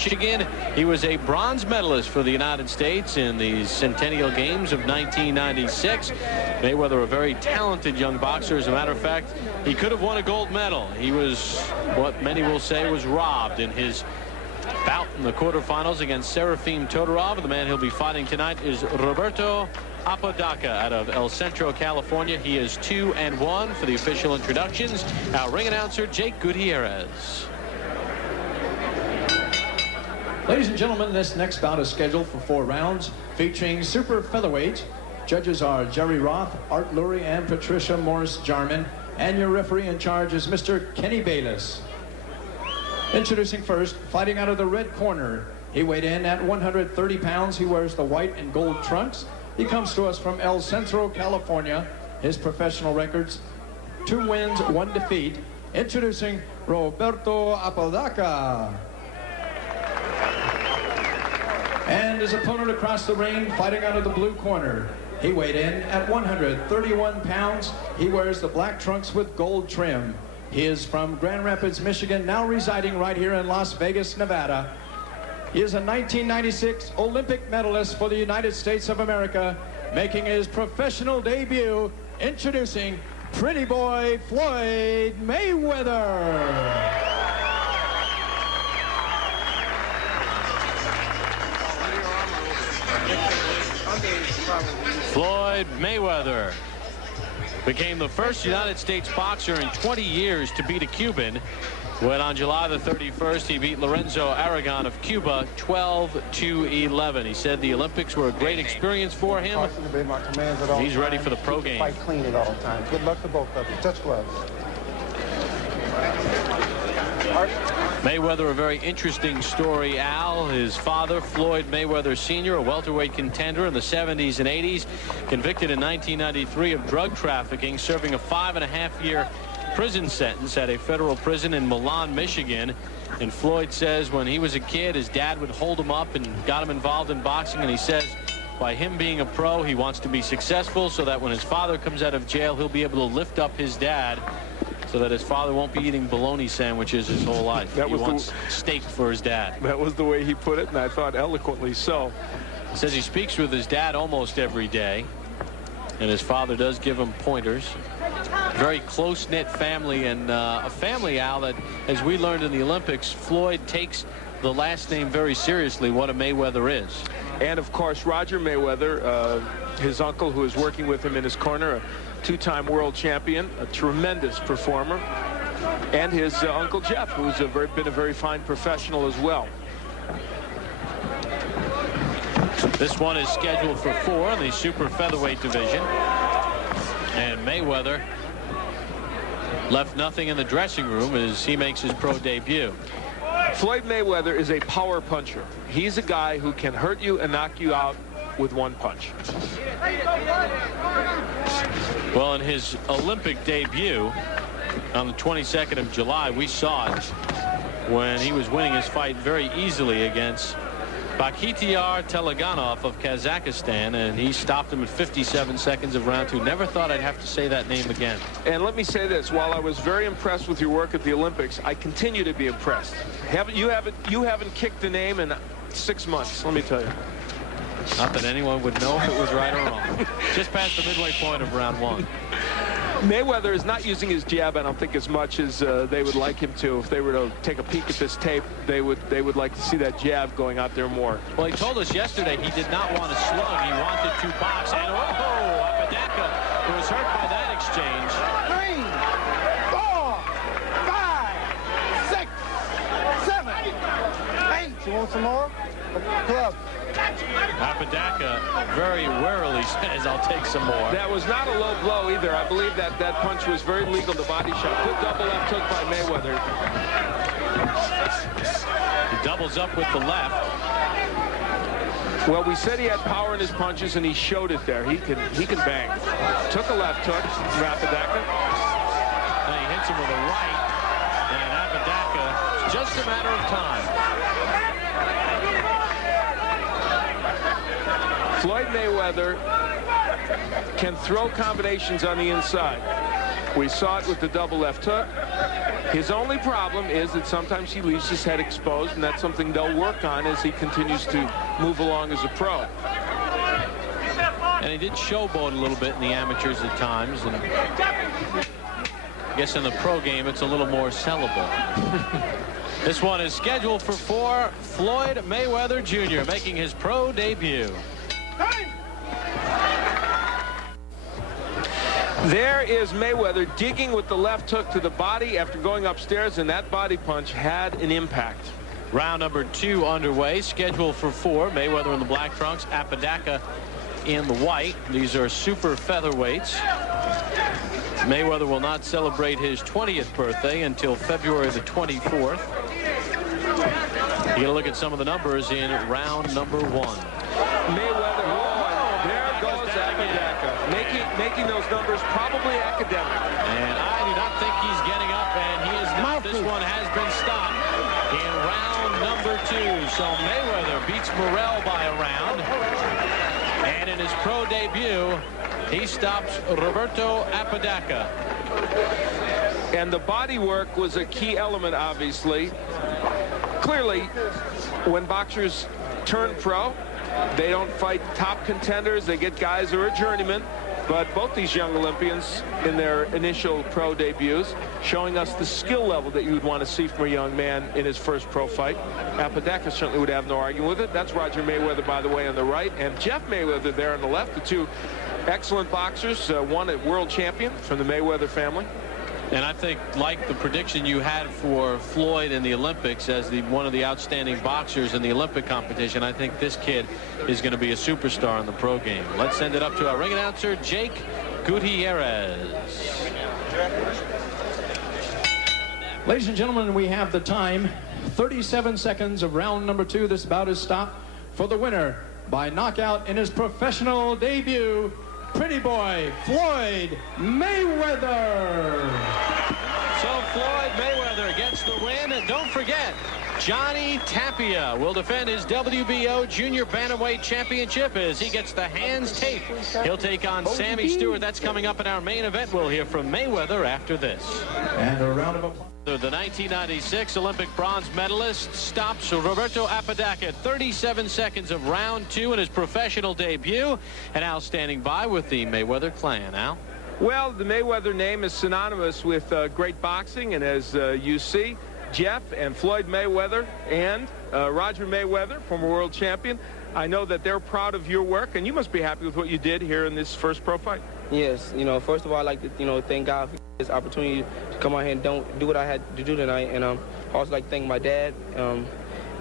Michigan. He was a bronze medalist for the United States in the Centennial Games of 1996. Mayweather, a very talented young boxer. As a matter of fact, he could have won a gold medal. He was what many will say was robbed in his bout in the quarterfinals against Serafim Todorov. The man he'll be fighting tonight is Roberto Apodaca out of El Centro, California. He is 2-1 for the official introductions. Our ring announcer, Jake Gutierrez. Ladies and gentlemen, this next bout is scheduled for 4 rounds, featuring super featherweight. Judges are Jerry Roth, Art Lurie, and Patricia Morris-Jarman. And your referee in charge is Mr. Kenny Bayless. Introducing first, fighting out of the red corner. He weighed in at 130 pounds. He wears the white and gold trunks. He comes to us from El Centro, California. His professional records, 2 wins, 1 defeat. Introducing Roberto Apodaca. And his opponent across the ring, fighting out of the blue corner. He weighed in at 131 pounds. He wears the black trunks with gold trim. He is from Grand Rapids, Michigan, now residing right here in Las Vegas, Nevada. He is a 1996 Olympic medalist for the United States of America, making his professional debut, introducing Pretty Boy Floyd Mayweather. Floyd Mayweather became the first United States boxer in 20 years to beat a Cuban when on July the 31st he beat Lorenzo Aragon of Cuba 12-11. He said the Olympics were a great experience for him. He's ready for the pro game. Fight clean at all times. Good luck to both of you. Touch gloves. Mayweather, a very interesting story, Al. His father, Floyd Mayweather Sr., a welterweight contender in the 70s and 80s, convicted in 1993 of drug trafficking, serving a 5.5-year prison sentence at a federal prison in Milan, Michigan. And Floyd says when he was a kid, his dad would hold him up and got him involved in boxing. And he says by him being a pro, he wants to be successful so that when his father comes out of jail, he'll be able to lift up his dad, so that his father won't be eating bologna sandwiches his whole life. He wants steak for his dad. That was the way he put it, and I thought eloquently so. He says he speaks with his dad almost every day, and his father does give him pointers. Very close-knit family, and a family, Al, that, as we learned in the Olympics, Floyd takes the last name very seriously, what a Mayweather is. And, of course, Roger Mayweather, his uncle, who is working with him in his corner, a 2-time world champion, a tremendous performer, and his Uncle Jeff, who's been a very fine professional as well. This one is scheduled for 4 in the super featherweight division. And Mayweather left nothing in the dressing room as he makes his pro debut. Floyd Mayweather is a power puncher. He's a guy who can hurt you and knock you out with 1 punch. Well, in his Olympic debut on the 22nd of July, we saw it when he was winning his fight very easily against Bakhtiar Teleganov of Kazakhstan, and he stopped him in 57 seconds of round 2. Never thought I'd have to say that name again. And let me say this, while I was very impressed with your work at the Olympics, I continue to be impressed. You haven't kicked the name in 6 months, let me tell you. Not that anyone would know if it was right or wrong. Just past the midway point of round 1. Mayweather is not using his jab, I don't think, as much as they would like him to. If they were to take a peek at this tape, they would like to see that jab going out there more. Well, he told us yesterday he did not want to slug. He wanted to box. And Apodaca was hurt by that exchange. 3, 4, 5, 6, 7, 8. You want some more? Club. Apodaca very warily says, I'll take some more. That was not a low blow either. I believe that punch was very legal, the body shot. Good double left hook by Mayweather. He doubles up with the left. Well, we said he had power in his punches, and he showed it there. He can bang. Took a left hook, Apodaca. And he hits him with a right. And Apodaca, it's just a matter of time. Floyd Mayweather can throw combinations on the inside. We saw it with the double left hook. His only problem is that sometimes he leaves his head exposed, and that's something they'll work on as he continues to move along as a pro. And he did showboat a little bit in the amateurs at times. And I guess in the pro game, it's a little more sellable. This one is scheduled for 4. Floyd Mayweather Jr. making his pro debut. There is Mayweather digging with the left hook to the body after going upstairs, and that body punch had an impact. Round number 2 underway, scheduled for 4. Mayweather in the black trunks, Apodaca in the white. These are super featherweights. Mayweather will not celebrate his 20th birthday until February the 24th. You gotta look at some of the numbers in round number 1. Mayweather, there goes Apodaca, making those numbers probably academic. And I do not think he's getting up, and he is not. This one has been stopped in round number 2. So Mayweather beats Morrell by a round. And in his pro debut, he stops Roberto Apodaca. And the body work was a key element, obviously. Clearly, when boxers turn pro, they don't fight top contenders. They get guys who are journeymen. But both these young Olympians in their initial pro debuts showing us the skill level that you would want to see from a young man in his first pro fight. Apodaca certainly would have no argument with it. That's Roger Mayweather, by the way, on the right, and Jeff Mayweather there on the left. The two excellent boxers, one a world champion from the Mayweather family. And I think, like the prediction you had for Floyd in the Olympics as one of the outstanding boxers in the Olympic competition, I think this kid is going to be a superstar in the pro game. Let's send it up to our ring announcer, Jake Gutierrez. Ladies and gentlemen, we have the time. 37 seconds of round number 2. This bout is stopped for the winner by knockout in his professional debut, Pretty Boy Floyd Mayweather. So Floyd Mayweather gets the win. And don't forget, Johnny Tapia will defend his WBO Junior Bantamweight Championship as he gets the hands taped. He'll take on Sammy Stewart. That's coming up in our main event. We'll hear from Mayweather after this. And a round of applause. The 1996 Olympic bronze medalist stops Roberto Apodaca at 37 seconds of round 2 in his professional debut. And Al standing by with the Mayweather clan. Al? Well, the Mayweather name is synonymous with great boxing, and as you see, Jeff and Floyd Mayweather and Roger Mayweather, former world champion, I know that they're proud of your work, and you must be happy with what you did here in this first pro fight. Yes, first of all, I'd like to, thank God for this opportunity to come out here and do what I had to do tonight. And also like to thank my dad and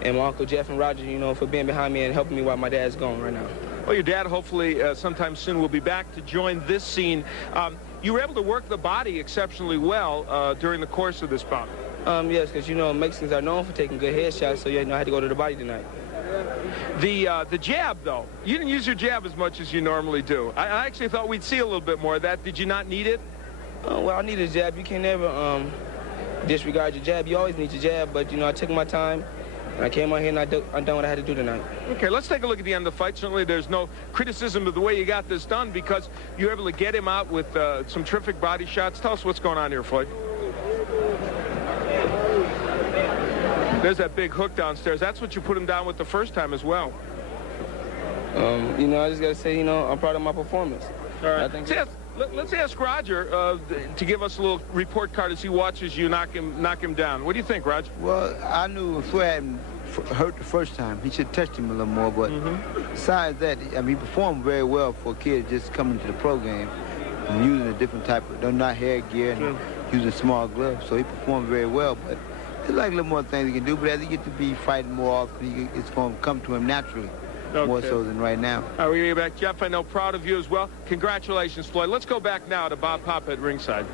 my Uncle Jeff and Roger, for being behind me and helping me while my dad's gone right now. Well, your dad hopefully sometime soon will be back to join this scene. You were able to work the body exceptionally well during the course of this bout. Yes, because, Mexicans are known for taking good headshots, so, I had to go to the body tonight. The jab, though, you didn't use your jab as much as you normally do. I actually thought we'd see a little bit more of that. Did you not need it? Well, I needed a jab. You can never disregard your jab. You always need your jab, but, I took my time, and I came out here and I done what I had to do tonight. Okay, let's take a look at the end of the fight. Certainly there's no criticism of the way you got this done because you were able to get him out with some terrific body shots. Tell us what's going on here, Floyd. There's that big hook downstairs. That's what you put him down with the first time as well. I just got to say, I'm proud of my performance. All right. Let's ask Roger to give us a little report card as he watches you knock him down. What do you think, Roger? Well, I knew if Floyd hadn't hurt the first time, he should have touched him a little more. But besides that, he performed very well for a kid just coming to the pro game and using a different type of, not hair gear and using small gloves. So he performed very well. But there's like a little more things he can do. But as he gets to be fighting more often, it's going to come to him naturally. Okay. More so than right now. All right, we're going to get back. Jeff, I know, proud of you as well. Congratulations, Floyd. Let's go back now to Bob Papa at ringside.